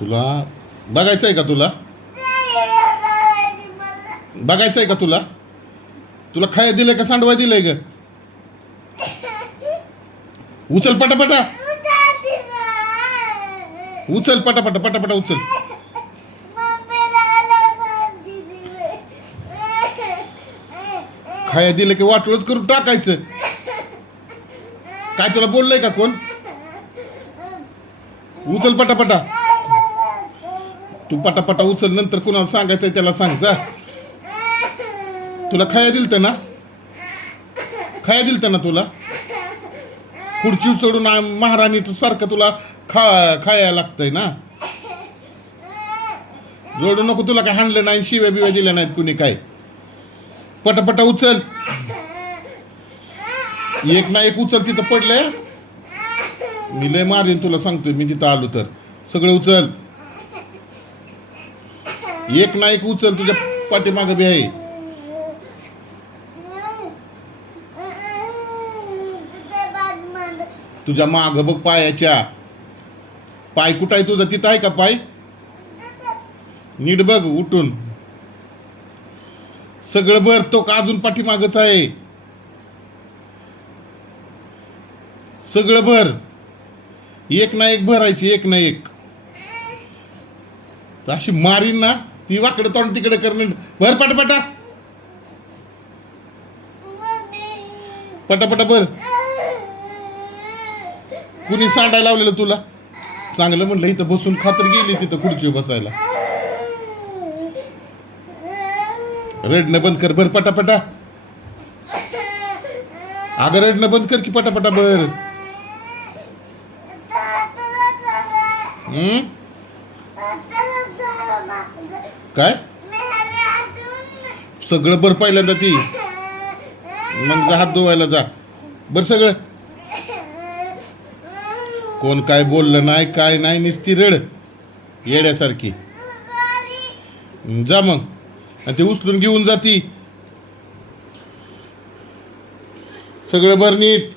तुला बघायचं आहे का तुला बघायचं आहे का तुला तुला खाया दिलंय का सांडवाय दिलंय ग उचल पटापटा उचल पटापटा पटापटा उचल खाया दिलं की वाटोळच करून टाकायचं काय तुला बोललंय का कोण उचल पटापटा तू पटापटा उचल नंतर कुणाला सांगायचंय त्याला सांग जा तुला खाया दिलतं ना खाया दिलतं ना तुला खुर्ची सोडून महाराणी सारखं तुला खायला लागतंय ना जोडू नको तुला काय हाणलं नाही शिव्या बिव्या दिल्या नाहीत कुणी काय पटापटा उचल एक ना एक उचल तिथं पडलंय मी लय मारीन तुला सांगतोय मी तिथं आलो तर सगळं उचल एक ना एक उचल तुझ्या पाठीमागं बी आहे तुझ्या माग बघ पायाच्या पाय कुठं आहे तुझा तिथं आहे का पाय नीट बघ उठून सगळं भर तो का अजून पाठीमागच आहे सगळं भर एक ना एक भरायची एक ना एक अशी मारीन ना ती वाकडं तोंड तिकडे करणं भर पटापटा पटापटा भर कुणी सांडायला लावलेलं तुला चांगलं म्हणलं इथं बसून खातर गेली तिथं खुर्चीवर बसायला रडणं बंद कर भर पटापटा अगं रडणं बंद कर की पटापटा भर काय सगळं भर पहिल्यांदा ती मग हात धुवायला जा बर सगळं कोण काय बोललं नाही काय नाही नुसती रड येड्यासारखी जा मग आणि ते उचलून घेऊन जाती सगळं भर नीट